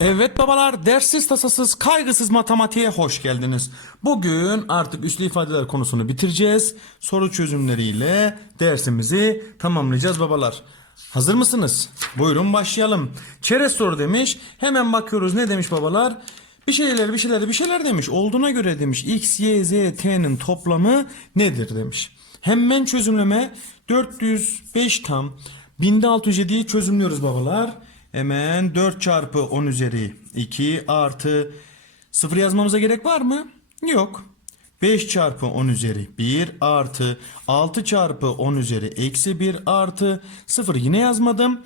Evet babalar dersiz tasasız kaygısız matematiğe hoş geldiniz. Bugün artık üslü ifadeler konusunu bitireceğiz. Soru çözümleriyle dersimizi tamamlayacağız babalar. Hazır mısınız? Buyurun başlayalım. Çerez soru demiş. Hemen bakıyoruz ne demiş babalar? Bir şeyler bir şeyler bir şeyler demiş. Olduğuna göre demiş x, y, z, t'nin toplamı nedir demiş. Hemen çözümleme 405 tam. 1607'yi çözümlüyoruz babalar. Hemen 4 çarpı 10 üzeri 2 artı 0 yazmamıza gerek var mı? Yok. 5 çarpı 10 üzeri 1 artı 6 çarpı 10 üzeri eksi 1 artı 0 yine yazmadım.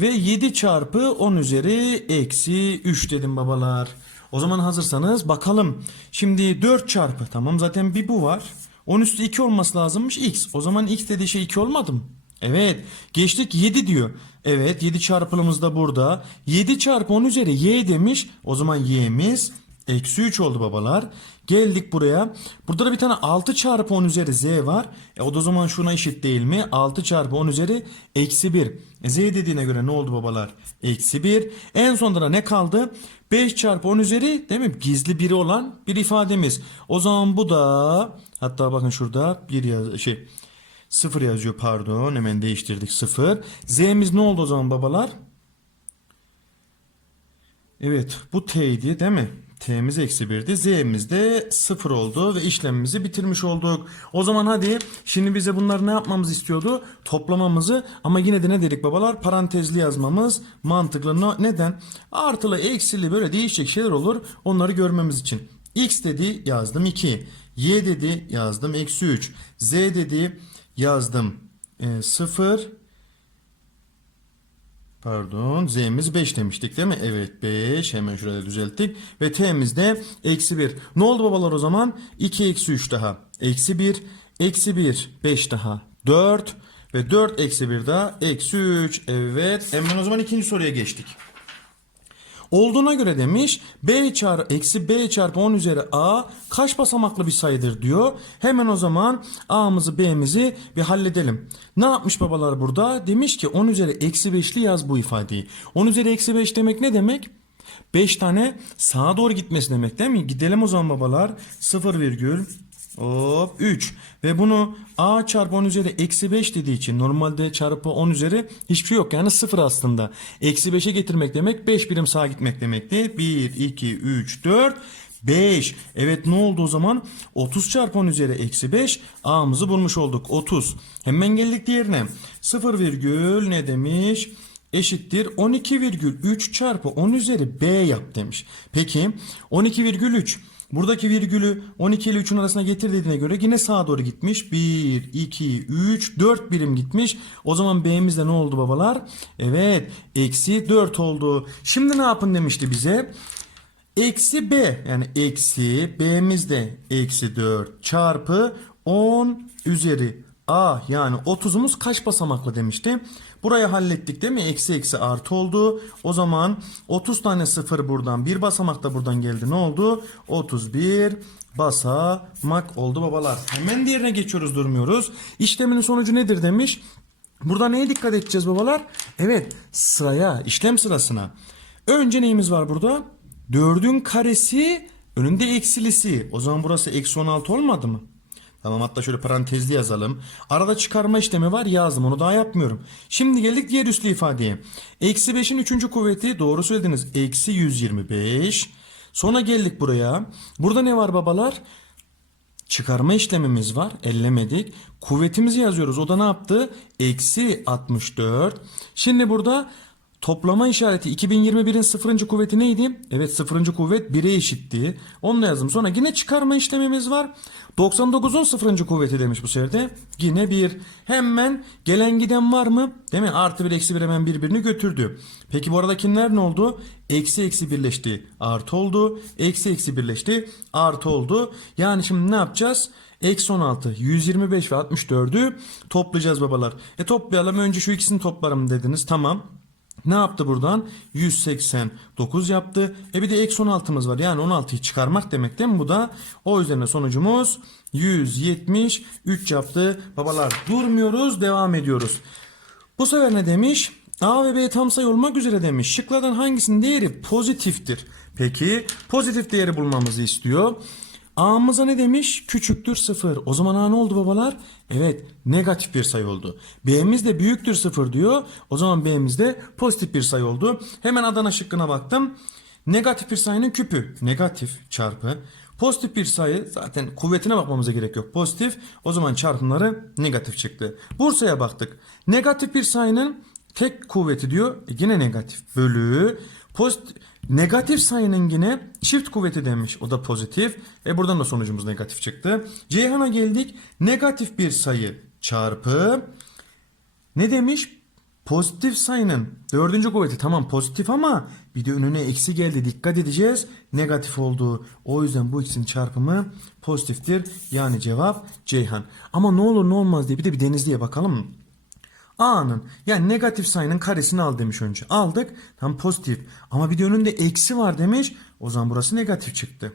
Ve 7 çarpı 10 üzeri eksi 3 dedim babalar. O zaman hazırsanız bakalım. Şimdi 4 çarpı tamam zaten bir bu var. 10 üstü 2 olması lazımmış x. O zaman x dediği şey 2 olmadı mı? Evet. Geçtik 7 diyor. Evet 7 çarpılımız da burada. 7 çarpı 10 üzeri y demiş. O zaman y'miz eksi 3 oldu babalar. Geldik buraya. Burada da bir tane 6 çarpı 10 üzeri z var. E o da o zaman şuna eşit değil mi? 6 çarpı 10 üzeri eksi 1. E z dediğine göre ne oldu babalar? Eksi 1. En sonunda da ne kaldı? 5 çarpı 10 üzeri değil mi? Gizli biri olan bir ifademiz. O zaman bu da hatta bakın şurada bir şey 0 yazıyor pardon hemen değiştirdik 0. Z'miz ne oldu o zaman babalar? Evet bu t'ydi değil mi? T'miz eksi 1'di. Z'miz de 0 oldu ve işlemimizi bitirmiş olduk. O zaman hadi şimdi bize bunları ne yapmamız istiyordu? Toplamamızı ama yine de ne dedik babalar? Parantezli yazmamız mantıklı. Neden? Artılı eksili böyle değişecek şeyler olur. Onları görmemiz için. X dedi yazdım 2. Y dedi yazdım eksi 3. Z dedi yazdım 0. Pardon z'miz 5 demiştik değil mi? Evet 5 hemen şurada düzelttik. Ve t'miz de eksi 1. Ne oldu babalar o zaman? 2 eksi 3 daha. Eksi 1. Eksi 1. 5 daha. 4. Ve 4 eksi 1 daha. Eksi 3. Evet. Hemen o zaman ikinci soruya geçtik. Olduğuna göre demiş b çarpı eksi b çarpı 10 üzeri a kaç basamaklı bir sayıdır diyor. Hemen o zaman a'mızı b'mizi bir halledelim. Ne yapmış babalar burada? Demiş ki 10 üzeri eksi 5'li yaz bu ifadeyi. 10 üzeri eksi 5 demek ne demek? 5 tane sağa doğru gitmesi demek değil mi? Gidelim o zaman babalar. 0 virgül Hop 3 ve bunu a çarpı 10 üzeri eksi 5 dediği için normalde çarpı 10 üzeri hiçbir şey yok yani 0 aslında. Eksi 5'e getirmek demek 5 birim sağa gitmek demekti. 1, 2, 3, 4, 5. Evet ne oldu o zaman? 30 çarpı 10 üzeri eksi 5 a'mızı bulmuş olduk 30. Hemen geldik diğerine 0 virgül ne demiş? Eşittir 12,3 çarpı 10 üzeri b yap demiş. Peki 12,3 buradaki virgülü 12 ile 3'ün arasına getir dediğine göre yine sağa doğru gitmiş. 1, 2, 3, 4 birim gitmiş. O zaman b'miz de ne oldu babalar? Evet eksi 4 oldu. Şimdi ne yapın demişti bize? Eksi b yani eksi b'miz de eksi 4 çarpı 10 üzeri a yani 30'umuz kaç basamaklı demişti. Burayı hallettik değil mi? Eksi eksi artı oldu. O zaman 30 tane sıfır buradan bir basamak da buradan geldi. Ne oldu? 31 basamak oldu babalar. Hemen diğerine geçiyoruz durmuyoruz. İşleminin sonucu nedir demiş. Burada neye dikkat edeceğiz babalar? Evet sıraya işlem sırasına. Önce neyimiz var burada? 4'ün karesi önünde eksilisi. O zaman burası eksi 16 olmadı mı? Tamam hatta şöyle parantezli yazalım. Arada çıkarma işlemi var yazdım onu daha yapmıyorum. Şimdi geldik diğer üslü ifadeye. Eksi 5'in 3. kuvveti doğru söylediniz. Eksi 125. Sonra geldik buraya. Burada ne var babalar? Çıkarma işlemimiz var. Ellemedik. Kuvvetimizi yazıyoruz. O da ne yaptı? Eksi 64. Şimdi burada toplama işareti 2021'in sıfırıncı kuvveti neydi? Evet sıfırıncı kuvvet 1'e eşitti. Onu yazdım. Sonra yine çıkarma işlemimiz var. 99'un sıfırıncı kuvveti demiş bu sefer de. Yine 1. Hemen gelen giden var mı? Değil mi? Artı 1 eksi 1 hemen birbirini götürdü. Peki bu arada kimler ne oldu? Eksi eksi birleşti. Artı oldu. Eksi eksi birleşti. Artı oldu. Yani şimdi ne yapacağız? Eksi 16, 125 ve 64'ü toplayacağız babalar. E toplayalım. Önce şu ikisini toplarım dediniz. Tamam. Ne yaptı buradan? 189 yaptı. E bir de eksi 16'mız var. Yani 16'yı çıkarmak demek değil mi bu da? O yüzden de sonucumuz 173 yaptı. Babalar durmuyoruz devam ediyoruz. Bu sefer ne demiş? A ve B tam sayı olmak üzere demiş. Şıklardan hangisinin değeri pozitiftir? Peki pozitif değeri bulmamızı istiyor. A'mıza ne demiş? Küçüktür sıfır. O zaman A ne oldu babalar? Evet negatif bir sayı oldu. B'miz de büyüktür sıfır diyor. O zaman B'miz de pozitif bir sayı oldu. Hemen Adana şıkkına baktım. Negatif bir sayının küpü. Negatif çarpı. Pozitif bir sayı zaten kuvvetine bakmamıza gerek yok. Pozitif o zaman çarpımları negatif çıktı. Bursa'ya baktık. Negatif bir sayının tek kuvveti diyor. E yine negatif. Bölü. Pozitif, negatif sayının yine çift kuvveti demiş. O da pozitif. E buradan da sonucumuz negatif çıktı. Ceyhan'a geldik. Negatif bir sayı çarpı ne demiş? Pozitif sayının dördüncü kuvveti tamam pozitif ama bir de önüne eksi geldi dikkat edeceğiz. Negatif oldu. O yüzden bu ikisinin çarpımı pozitiftir. Yani cevap Ceyhan. Ama ne olur ne olmaz diye bir de bir Denizli'ye bakalım. A'nın yani negatif sayının karesini al demiş önce. Aldık tam pozitif ama bir de önünde eksi var demiş. O zaman burası negatif çıktı.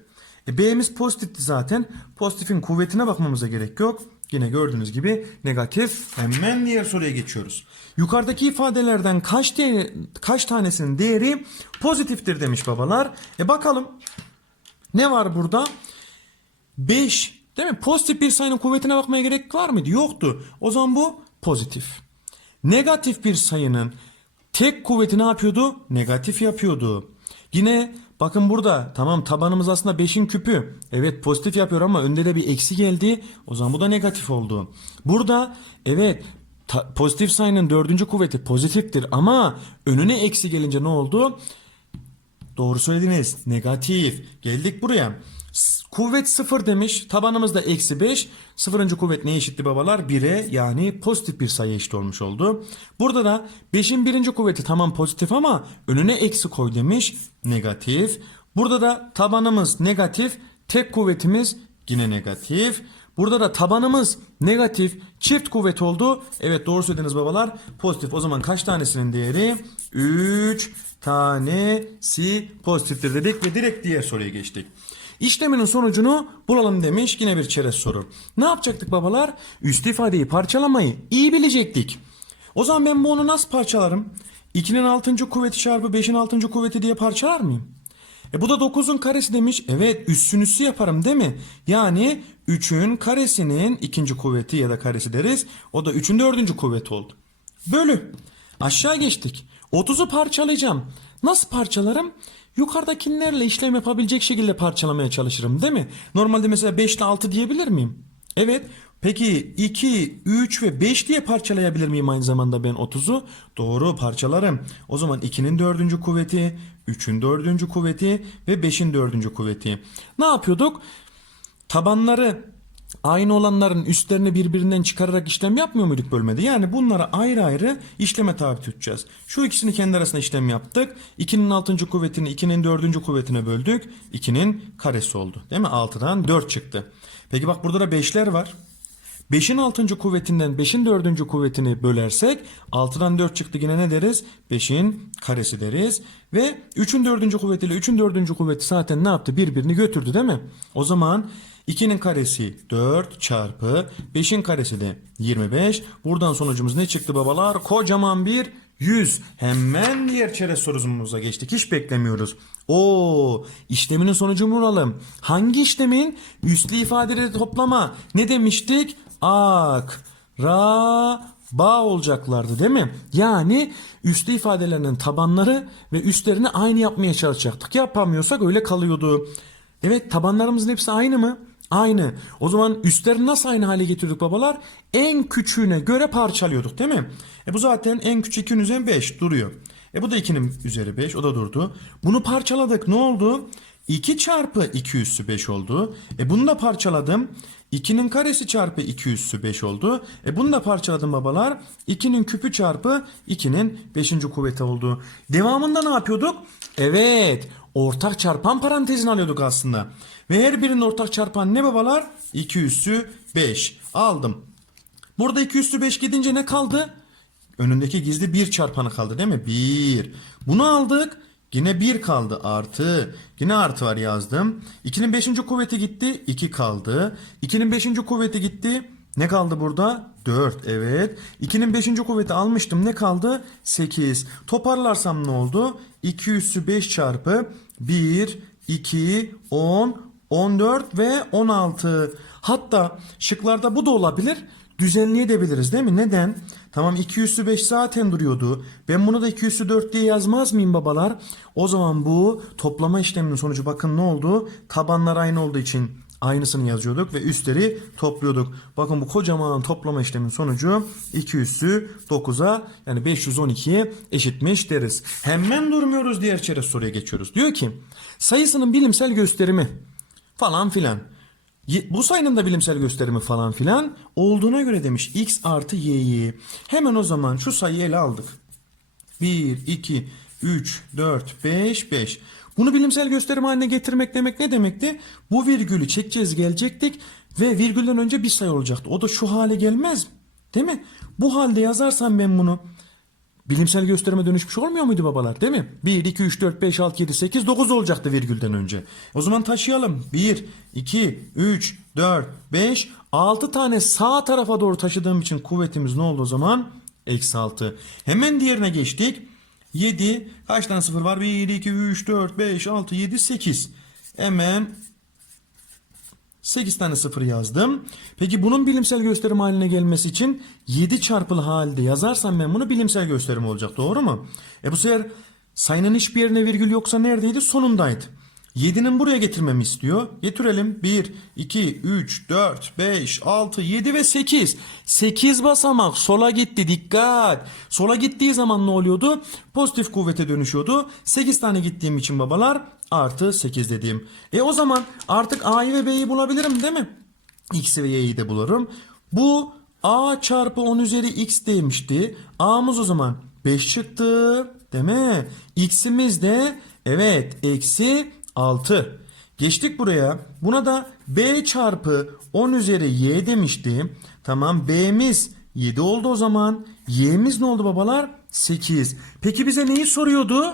E, B'miz pozitifti zaten. Pozitifin kuvvetine bakmamıza gerek yok. Yine gördüğünüz gibi negatif. Hemen diğer soruya geçiyoruz. Yukarıdaki ifadelerden kaç değeri, kaç tanesinin değeri pozitiftir demiş babalar. E bakalım. Ne var burada? 5. Değil mi? Pozitif bir sayının kuvvetine bakmaya gerek var mıydı? Yoktu. O zaman bu pozitif. Negatif bir sayının tek kuvveti ne yapıyordu? Negatif yapıyordu. Yine bakın burada tamam tabanımız aslında 5'in küpü. Evet pozitif yapıyor ama önde de bir eksi geldi. O zaman bu da negatif oldu. Burada evet ta- pozitif sayının dördüncü kuvveti pozitiftir ama önüne eksi gelince ne oldu? Doğru söylediniz. Negatif. Geldik buraya. Kuvvet 0 demiş. Tabanımız da eksi 5. Sıfırıncı kuvvet neye eşitti babalar? 1'e yani pozitif bir sayı eşit olmuş oldu. Burada da 5'in birinci kuvveti tamam pozitif ama önüne eksi koy demiş. Negatif. Burada da tabanımız negatif. Tek kuvvetimiz yine negatif. Burada da tabanımız negatif. Çift kuvvet oldu. Evet doğru söylediniz babalar. Pozitif. O zaman kaç tanesinin değeri? 3 tanesi pozitiftir dedik ve direkt diğer soruya geçtik. İşleminin sonucunu bulalım demiş yine bir çerez soru. Ne yapacaktık babalar? Üst ifadeyi parçalamayı iyi bilecektik. O zaman ben bunu nasıl parçalarım? 2'nin 6. kuvveti çarpı 5'in 6. kuvveti diye parçalar mıyım? E bu da 9'un karesi demiş. Evet üssün üssü yaparım değil mi? Yani 3'ün karesinin ikinci kuvveti ya da karesi deriz. O da 3'ün dördüncü kuvveti oldu. Bölü. Aşağı geçtik. 30'u parçalayacağım. Nasıl parçalarım? Yukarıdakilerle işlem yapabilecek şekilde parçalamaya çalışırım değil mi? Normalde mesela 5 ile 6 diyebilir miyim? Evet. Peki 2, 3 ve 5 diye parçalayabilir miyim aynı zamanda ben 30'u? Doğru parçalarım. O zaman 2'nin dördüncü kuvveti, 3'ün dördüncü kuvveti ve 5'in dördüncü kuvveti. Ne yapıyorduk? Tabanları aynı olanların üstlerini birbirinden çıkararak işlem yapmıyor muyduk bölmede? Yani bunlara ayrı ayrı işleme tabi tutacağız. Şu ikisini kendi arasında işlem yaptık. 2'nin 6. kuvvetini 2'nin 4. kuvvetine böldük. 2'nin karesi oldu. Değil mi? 6'dan 4 çıktı. Peki bak burada da 5'ler var. 5'in 6. kuvvetinden 5'in 4. kuvvetini bölersek 6'dan 4 çıktı yine ne deriz? 5'in karesi deriz. Ve 3'ün 4. kuvvetiyle 3'ün 4. kuvveti zaten ne yaptı? Birbirini götürdü değil mi? O zaman 2'nin karesi 4 çarpı 5'in karesi de 25. Buradan sonucumuz ne çıktı babalar? Kocaman bir 100. Hemen diğer çerez sorumuza geçtik. Hiç beklemiyoruz. O işleminin sonucunu bulalım. Hangi işlemin üslü ifadeleri toplama? Ne demiştik? Ak, ra, ba olacaklardı değil mi? Yani üslü ifadelerinin tabanları ve üstlerini aynı yapmaya çalışacaktık. Yapamıyorsak öyle kalıyordu. Evet tabanlarımızın hepsi aynı mı? Aynı. O zaman üstleri nasıl aynı hale getirdik babalar? En küçüğüne göre parçalıyorduk değil mi? E bu zaten en küçük 2'nin üzerine 5 duruyor. E bu da 2'nin üzeri 5 o da durdu. Bunu parçaladık ne oldu? 2 çarpı 2 üssü 5 oldu. E bunu da parçaladım. 2'nin karesi çarpı 2 üssü 5 oldu. E bunu da parçaladım babalar. 2'nin küpü çarpı 2'nin 5. kuvveti oldu. Devamında ne yapıyorduk? Evet ortak çarpan parantezini alıyorduk aslında. Ve her birinin ortak çarpan ne babalar? 2 üssü 5. Aldım. Burada 2 üssü 5 gidince ne kaldı? Önündeki gizli 1 çarpanı kaldı değil mi? 1. Bunu aldık. Yine 1 kaldı artı. Yine artı var yazdım. 2'nin 5. kuvveti gitti. 2 kaldı. 2'nin 5. kuvveti gitti. Ne kaldı burada? 4 evet. 2'nin 5. kuvveti almıştım. Ne kaldı? 8. Toparlarsam ne oldu? 2 üssü 5 çarpı 1, 2, 10, 14 ve 16. Hatta şıklarda bu da olabilir. Düzenleyebiliriz değil mi? Neden? Tamam 2 üssü 5 zaten duruyordu. Ben bunu da 2 üssü 4 diye yazmaz mıyım babalar? O zaman bu toplama işleminin sonucu bakın ne oldu? Tabanlar aynı olduğu için aynısını yazıyorduk ve üstleri topluyorduk. Bakın bu kocaman toplama işleminin sonucu 2 üssü 9'a yani 512'ye eşitmiş deriz. Hemen durmuyoruz diğer çerez soruya geçiyoruz. Diyor ki sayısının bilimsel gösterimi falan filan. Bu sayının da bilimsel gösterimi falan filan olduğuna göre demiş x artı y'yi. Hemen o zaman şu sayıyı ele aldık. 1, 2, 3, 4, 5, 5. Bunu bilimsel gösterim haline getirmek demek ne demekti? Bu virgülü çekeceğiz gelecektik ve virgülden önce bir sayı olacaktı. O da şu hale gelmez? Değil mi? Bu halde yazarsam ben bunu bilimsel gösterime dönüşmüş olmuyor muydu babalar değil mi? 1, 2, 3, 4, 5, 6, 7, 8, 9 olacaktı virgülden önce. O zaman taşıyalım. 1, 2, 3, 4, 5, 6 tane sağ tarafa doğru taşıdığım için kuvvetimiz ne oldu o zaman? Eksi 6. Hemen diğerine geçtik. 7, kaç tane sıfır var? 1, 2, 3, 4, 5, 6, 7, 8. Hemen 8 tane sıfır yazdım. Peki bunun bilimsel gösterim haline gelmesi için 7 çarpılı halde yazarsam ben bunu bilimsel gösterim olacak. Doğru mu? E bu sefer sayının hiçbir yerine virgül yoksa neredeydi? Sonundaydı. 7'nin buraya getirmemi istiyor. Getirelim. 1, 2, 3, 4, 5, 6, 7 ve 8. 8 basamak sola gitti. Dikkat. Sola gittiği zaman ne oluyordu? Pozitif kuvvete dönüşüyordu. 8 tane gittiğim için babalar artı 8 dediğim. E o zaman artık A'yı ve B'yi bulabilirim değil mi? X'i ve Y'yi de bulurum. Bu A çarpı 10 üzeri X demişti. A'mız o zaman 5 çıktı. Değil mi? X'imiz de evet eksi 6. Geçtik buraya. Buna da B çarpı 10 üzeri Y demişti. Tamam B'miz 7 oldu o zaman. Y'miz ne oldu babalar? 8. Peki bize neyi soruyordu?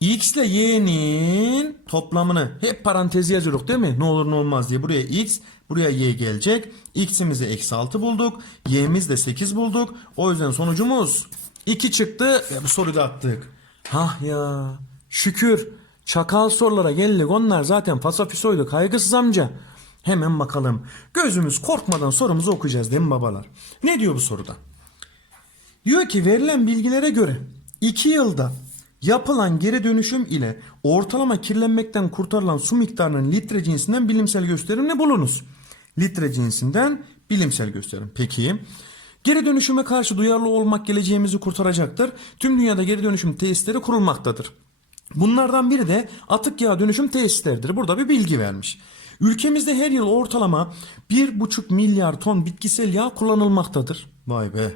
X ile y'nin toplamını hep parantezi yazıyorduk değil mi? Ne olur ne olmaz diye. Buraya x, buraya y gelecek. X'imizi eksi 6 bulduk. Y'miz de 8 bulduk. O yüzden sonucumuz 2 çıktı ve bu soruyu da attık. Hah ya şükür. Çakal sorulara geldik. Onlar zaten fasafisoydu. Kaygısız amca. Hemen bakalım. Gözümüz korkmadan sorumuzu okuyacağız değil mi babalar? Ne diyor bu soruda? Diyor ki verilen bilgilere göre 2 yılda yapılan geri dönüşüm ile ortalama kirlenmekten kurtarılan su miktarının litre cinsinden bilimsel gösterimle bulunuz. Litre cinsinden bilimsel gösterim. Peki geri dönüşüme karşı duyarlı olmak geleceğimizi kurtaracaktır. Tüm dünyada geri dönüşüm tesisleri kurulmaktadır. Bunlardan biri de atık yağ dönüşüm tesisleridir. Burada bir bilgi vermiş. Ülkemizde her yıl ortalama 1,5 milyar ton bitkisel yağ kullanılmaktadır. Vay be.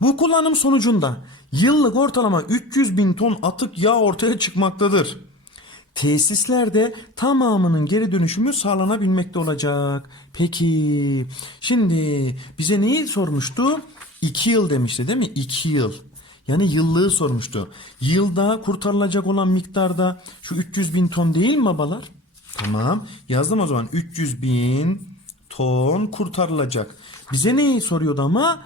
Bu kullanım sonucunda yıllık ortalama 300 bin ton atık yağ ortaya çıkmaktadır. Tesislerde tamamının geri dönüşümü sağlanabilmekte olacak. Peki şimdi bize neyi sormuştu? 2 yıl demişti değil mi? 2 yıl. Yani yıllığı sormuştu. Yılda kurtarılacak olan miktarda şu 300 bin ton değil mi babalar? Tamam. Yazdım o zaman 300 bin ton kurtarılacak. Bize neyi soruyordu ama?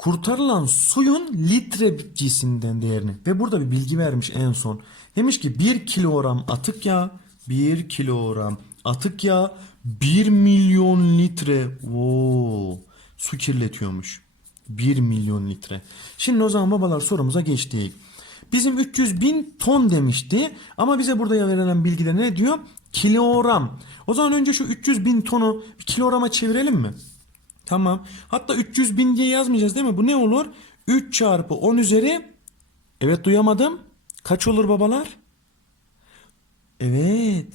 kurtarılan suyun litre cinsinden değerini ve burada bir bilgi vermiş en son. Demiş ki 1 kilogram atık yağ 1 kilogram atık yağ 1 milyon litre Oo, su kirletiyormuş. 1 milyon litre. Şimdi o zaman babalar sorumuza geçtik. Bizim 300 bin ton demişti ama bize burada verilen bilgide ne diyor? Kilogram. O zaman önce şu 300 bin tonu kilograma çevirelim mi? Tamam. Hatta 300 bin diye yazmayacağız değil mi? Bu ne olur? 3 çarpı 10 üzeri. Evet duyamadım. Kaç olur babalar? Evet.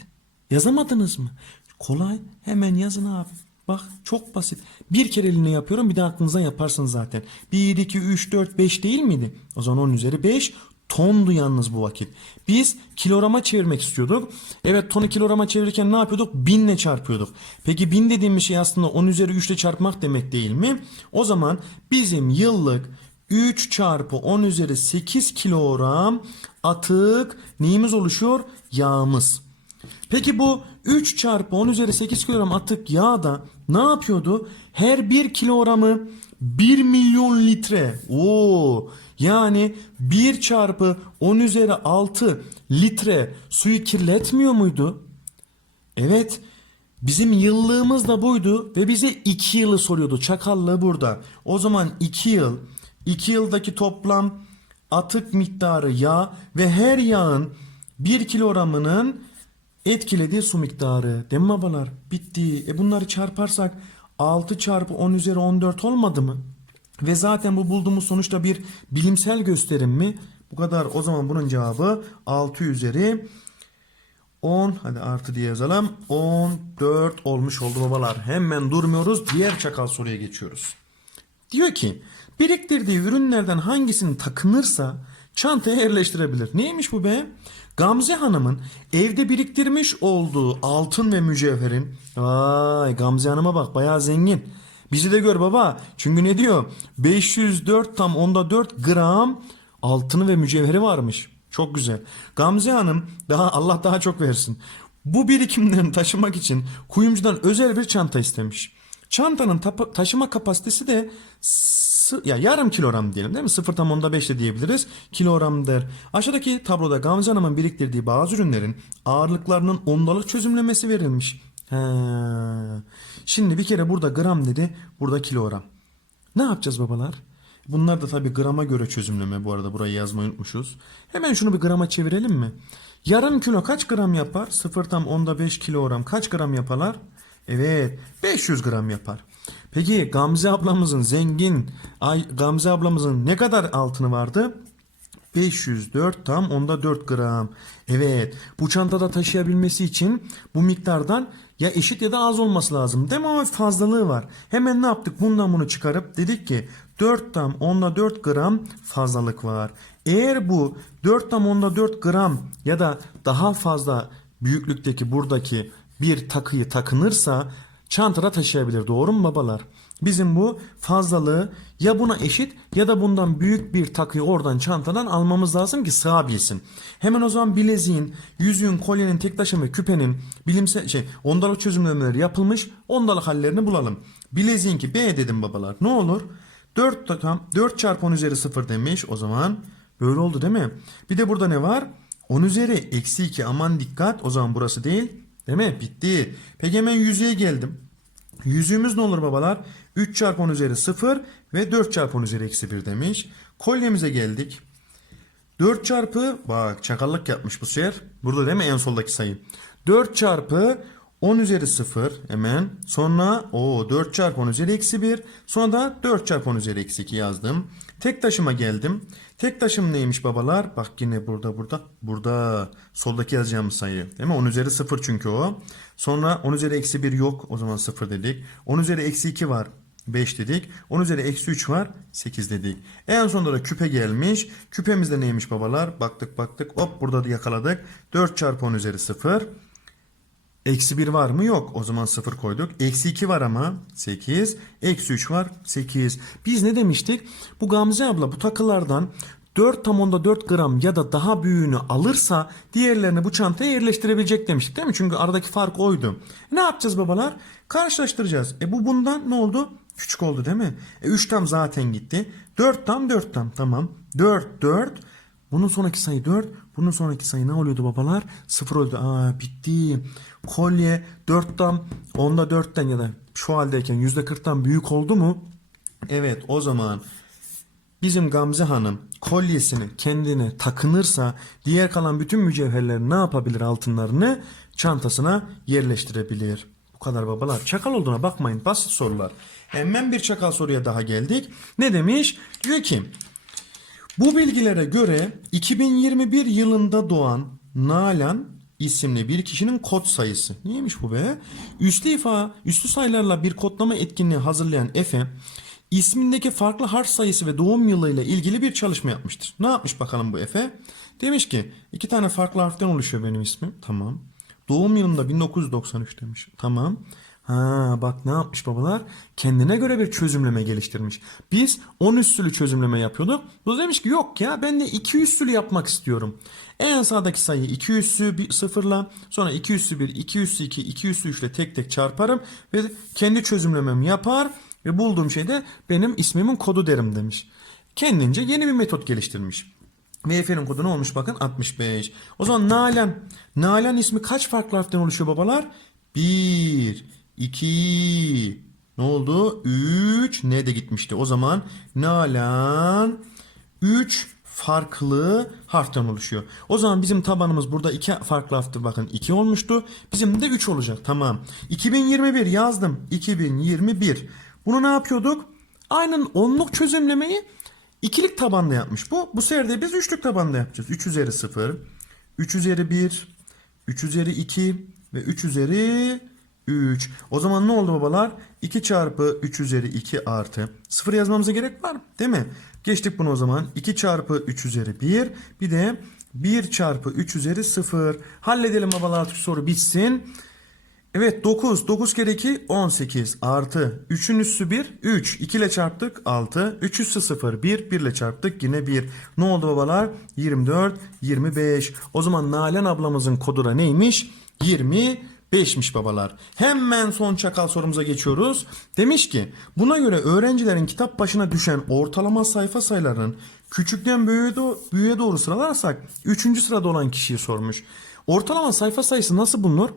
Yazamadınız mı? Kolay. Hemen yazın abi. Bak çok basit. Bir kereliğine yapıyorum bir de aklınıza yaparsınız zaten. 1, 2, 3, 4, 5 değil miydi? O zaman 10 üzeri 5 tondu yalnız bu vakit. Biz kilograma çevirmek istiyorduk. Evet tonu kilograma çevirirken ne yapıyorduk? Binle çarpıyorduk. Peki bin dediğimiz şey aslında 10 üzeri 3 ile çarpmak demek değil mi? O zaman bizim yıllık 3 çarpı 10 üzeri 8 kilogram atık neyimiz oluşuyor? Yağımız. Peki bu 3 çarpı 10 üzeri 8 kilogram atık yağda ne yapıyordu? Her 1 kilogramı 1 milyon litre. Oo, yani 1 çarpı 10 üzeri 6 litre suyu kirletmiyor muydu? Evet. Bizim yıllığımız da buydu ve bize 2 yılı soruyordu. Çakallığı burada. O zaman 2 yıl, 2 yıldaki toplam atık miktarı yağ ve her yağın 1 kilogramının etkilediği su miktarı. Değil mi babalar? Bitti. E bunları çarparsak 6 çarpı 10 üzeri 14 olmadı mı? Ve zaten bu bulduğumuz sonuçta bir bilimsel gösterim mi? Bu kadar. O zaman bunun cevabı 6 üzeri 10 hadi artı diye yazalım. 14 olmuş oldu babalar. Hemen durmuyoruz. Diğer çakal soruya geçiyoruz. Diyor ki biriktirdiği ürünlerden hangisini takınırsa çantaya yerleştirebilir. Neymiş bu be? Gamze Hanım'ın evde biriktirmiş olduğu altın ve mücevherin Vay Gamze Hanım'a bak bayağı zengin. Bizi de gör baba. Çünkü ne diyor? 504 tam onda 4 gram altını ve mücevheri varmış. Çok güzel. Gamze Hanım daha Allah daha çok versin. Bu birikimlerini taşımak için kuyumcudan özel bir çanta istemiş. Çantanın taşıma kapasitesi de ya yarım kilogram diyelim değil mi? Sıfır tam onda beş de diyebiliriz. Kilogram der. Aşağıdaki tabloda Gamze Hanım'ın biriktirdiği bazı ürünlerin ağırlıklarının ondalık çözümlemesi verilmiş. He. Şimdi bir kere burada gram dedi, burada kilogram. Ne yapacağız babalar? Bunlar da tabii grama göre çözümleme bu arada burayı yazmayı unutmuşuz. Hemen şunu bir grama çevirelim mi? Yarım kilo kaç gram yapar? 0 tam onda 5 kilogram kaç gram yaparlar? Evet 500 gram yapar. Peki Gamze ablamızın zengin ay Gamze ablamızın ne kadar altını vardı? 504 tam onda 4 gram. Evet bu çantada taşıyabilmesi için bu miktardan ya eşit ya da az olması lazım. Değil mi ama fazlalığı var. Hemen ne yaptık? Bundan bunu çıkarıp dedik ki 4 tam onda 4 gram fazlalık var. Eğer bu 4 tam onda 4 gram ya da daha fazla büyüklükteki buradaki bir takıyı takınırsa çantada taşıyabilir. Doğru mu babalar? Bizim bu fazlalığı ya buna eşit ya da bundan büyük bir takıyı oradan çantadan almamız lazım ki sığabilsin. Hemen o zaman bileziğin, yüzüğün, kolyenin, tek taşıma, küpenin bilimsel şey ondalık çözümlemeleri yapılmış. Ondalık hallerini bulalım. Bileziğin ki B dedim babalar. Ne olur? 4 tam 4 çarpı 10 üzeri 0 demiş. O zaman böyle oldu değil mi? Bir de burada ne var? 10 üzeri eksi 2 aman dikkat. O zaman burası değil. Değil mi? Bitti. Peki hemen yüzüğe geldim. Yüzüğümüz ne olur babalar? 3 çarpı 10 üzeri 0 ve 4 çarpı 10 üzeri eksi 1 demiş. Kolyemize geldik. 4 çarpı bak çakallık yapmış bu sefer. Burada değil mi en soldaki sayı? 4 çarpı 10 üzeri 0 hemen. Sonra o 4 çarpı 10 üzeri eksi 1. Sonra da 4 çarpı 10 üzeri eksi 2 yazdım. Tek taşıma geldim. Tek taşım neymiş babalar? Bak yine burada burada. Burada soldaki yazacağımız sayı. Değil mi? 10 üzeri 0 çünkü o. Sonra 10 üzeri eksi 1 yok. O zaman 0 dedik. 10 üzeri eksi 2 var. 5 dedik. 10 üzeri eksi 3 var. 8 dedik. En sonunda da küpe gelmiş. Küpemizde neymiş babalar? Baktık baktık. Hop burada da yakaladık. 4 çarpı 10 üzeri 0. Eksi 1 var mı? Yok. O zaman 0 koyduk. Eksi 2 var ama 8. Eksi 3 var 8. Biz ne demiştik? Bu Gamze abla bu takılardan 4 tam onda 4 gram ya da daha büyüğünü alırsa diğerlerini bu çantaya yerleştirebilecek demiştik değil mi? Çünkü aradaki fark oydu. Ne yapacağız babalar? Karşılaştıracağız. E bu bundan ne oldu? Küçük oldu değil mi? E 3 tam zaten gitti. 4 tam 4 tam tamam. 4 4 bunun sonraki sayı 4. Bunun sonraki sayı ne oluyordu babalar? 0 oldu. Aa bitti. Kolye 4'ten onda 4'ten ya da şu haldeyken %40'tan büyük oldu mu? Evet o zaman bizim Gamze Hanım kolyesini kendine takınırsa diğer kalan bütün mücevherleri ne yapabilir altınlarını çantasına yerleştirebilir. Bu kadar babalar. Çakal olduğuna bakmayın. Basit sorular. Hemen bir çakal soruya daha geldik. Ne demiş? Diyor ki bu bilgilere göre 2021 yılında doğan Nalan isimli bir kişinin kod sayısı. Neymiş bu be? Üslü ifa, üslü sayılarla bir kodlama etkinliği hazırlayan Efe ismindeki farklı harf sayısı ve doğum yılıyla ilgili bir çalışma yapmıştır. Ne yapmış bakalım bu Efe? Demiş ki iki tane farklı harften oluşuyor benim ismim. Tamam. Doğum yılında 1993 demiş. Tamam. Ha bak ne yapmış babalar? Kendine göre bir çözümleme geliştirmiş. Biz 10 üssülü çözümleme yapıyorduk. Bu demiş ki yok ya ben de 2 üssülü yapmak istiyorum. En sağdaki sayıyı 2 üssü bir sıfırla sonra 2 üssü 1, 2 üssü 2, 2 üssü 3 ile tek tek çarparım ve kendi çözümlememi yapar ve bulduğum şey de benim ismimin kodu derim demiş. Kendince yeni bir metot geliştirmiş. MF'nin kodu ne olmuş bakın 65. O zaman Nalan. Nalan ismi kaç farklı harften oluşuyor babalar? 1, 2, ne oldu? 3, ne de gitmişti. O zaman Nalan 3 farklı harften oluşuyor. O zaman bizim tabanımız burada iki farklı harftir. Bakın 2 olmuştu. Bizim de 3 olacak. Tamam. 2021 yazdım. 2021. Bunu ne yapıyorduk? Aynen onluk çözümlemeyi İkilik tabanda yapmış bu. Bu sefer de biz üçlük tabanda yapacağız. 3 üzeri 0, 3 üzeri 1, 3 üzeri 2 ve 3 üzeri 3. O zaman ne oldu babalar? 2 çarpı 3 üzeri 2 artı. 0 yazmamıza gerek var? Değil mi? Geçtik bunu o zaman. 2 çarpı 3 üzeri 1. Bir de 1 çarpı 3 üzeri 0. Halledelim babalar artık soru bitsin. Evet 9. 9 kere 2 18 artı 3'ün üssü 1 3. 2 ile çarptık 6. 3 üssü 0 1. 1 ile çarptık yine 1. Ne oldu babalar? 24 25. O zaman Nalan ablamızın kodu da neymiş? 25'miş babalar. Hemen son çakal sorumuza geçiyoruz. Demiş ki buna göre öğrencilerin kitap başına düşen ortalama sayfa sayılarının küçükten büyüğe, do- büyüğe doğru sıralarsak 3. sırada olan kişiyi sormuş. Ortalama sayfa sayısı nasıl bulunur?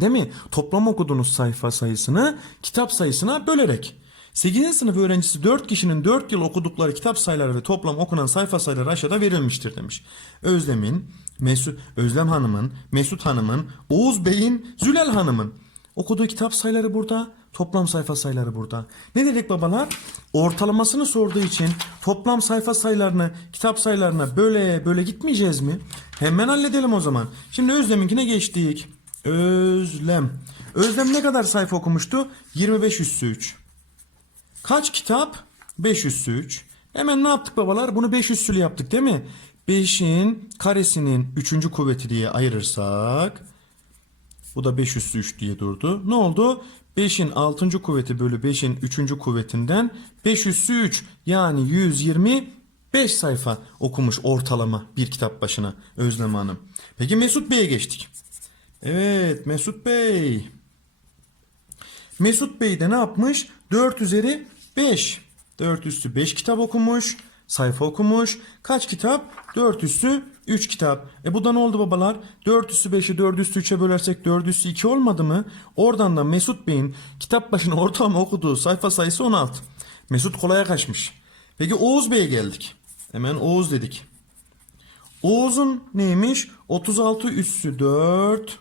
Değil mi? Toplam okuduğunuz sayfa sayısını kitap sayısına bölerek. 8. sınıf öğrencisi 4 kişinin 4 yıl okudukları kitap sayıları ve toplam okunan sayfa sayıları aşağıda verilmiştir demiş. Özlem'in, Mesut, Özlem Hanım'ın, Mesut Hanım'ın, Oğuz Bey'in, Zülal Hanım'ın okuduğu kitap sayıları burada, toplam sayfa sayıları burada. Ne dedik babalar? Ortalamasını sorduğu için toplam sayfa sayılarını kitap sayılarına böyle böyle gitmeyeceğiz mi? Hemen halledelim o zaman. Şimdi Özlem'inkine geçtik. Özlem. Özlem ne kadar sayfa okumuştu? 25 üssü 3. Kaç kitap? 5 üssü 3. Hemen ne yaptık babalar? Bunu 5 üssülü yaptık değil mi? 5'in karesinin 3. kuvveti diye ayırırsak bu da 5 üssü 3 diye durdu. Ne oldu? 5'in 6. kuvveti bölü 5'in 3. kuvvetinden 5 üssü 3 yani 125 sayfa okumuş ortalama bir kitap başına Özlem Hanım. Peki Mesut Bey'e geçtik. Evet Mesut Bey. Mesut Bey de ne yapmış? 4 üzeri 5. 4 üstü 5 kitap okumuş. Sayfa okumuş. Kaç kitap? 4 üstü 3 kitap. E bu da ne oldu babalar? 4 üstü 5'i 4 üstü 3'e bölersek 4 üstü 2 olmadı mı? Oradan da Mesut Bey'in kitap başına ortalama okuduğu sayfa sayısı 16. Mesut kolaya kaçmış. Peki Oğuz Bey'e geldik. Hemen Oğuz dedik. Oğuz'un neymiş? 36 üssü 4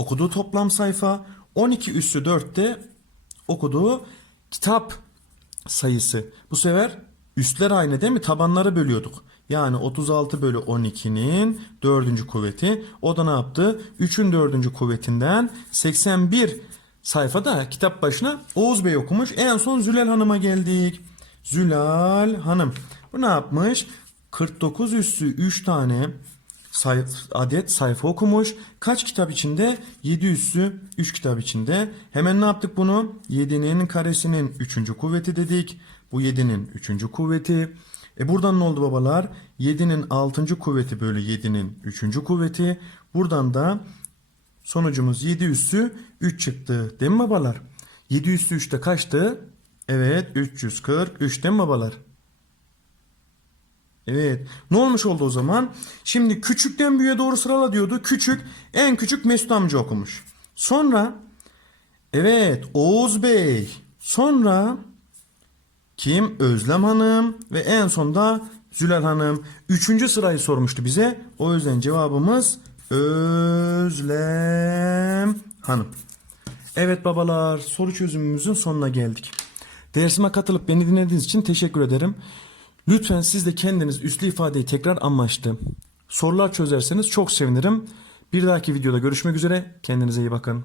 okuduğu toplam sayfa 12 üssü 4'te okuduğu kitap sayısı. Bu sefer üstler aynı değil mi? Tabanları bölüyorduk. Yani 36 bölü 12'nin 4. kuvveti. O da ne yaptı? 3'ün 4. kuvvetinden 81 sayfada kitap başına Oğuz Bey okumuş. En son Zülal Hanım'a geldik. Zülal Hanım. Bu ne yapmış? 49 üssü 3 tane say- adet sayfa okumuş. Kaç kitap içinde? 7 üssü 3 kitap içinde. Hemen ne yaptık bunu? 7'nin karesinin 3. kuvveti dedik. Bu 7'nin 3. kuvveti. E buradan ne oldu babalar? 7'nin 6. kuvveti bölü 7'nin 3. kuvveti. Buradan da sonucumuz 7 üssü 3 çıktı. Değil mi babalar? 7 üssü 3'te kaçtı? Evet 343 değil mi babalar? Evet. Ne olmuş oldu o zaman? Şimdi küçükten büyüğe doğru sırala diyordu. Küçük, en küçük Mesut amca okumuş. Sonra evet Oğuz Bey. Sonra kim? Özlem Hanım ve en sonda Zülal Hanım. Üçüncü sırayı sormuştu bize. O yüzden cevabımız Özlem Hanım. Evet babalar soru çözümümüzün sonuna geldik. Dersime katılıp beni dinlediğiniz için teşekkür ederim. Lütfen siz de kendiniz üslü ifadeyi tekrar amaçlı sorular çözerseniz çok sevinirim. Bir dahaki videoda görüşmek üzere. Kendinize iyi bakın.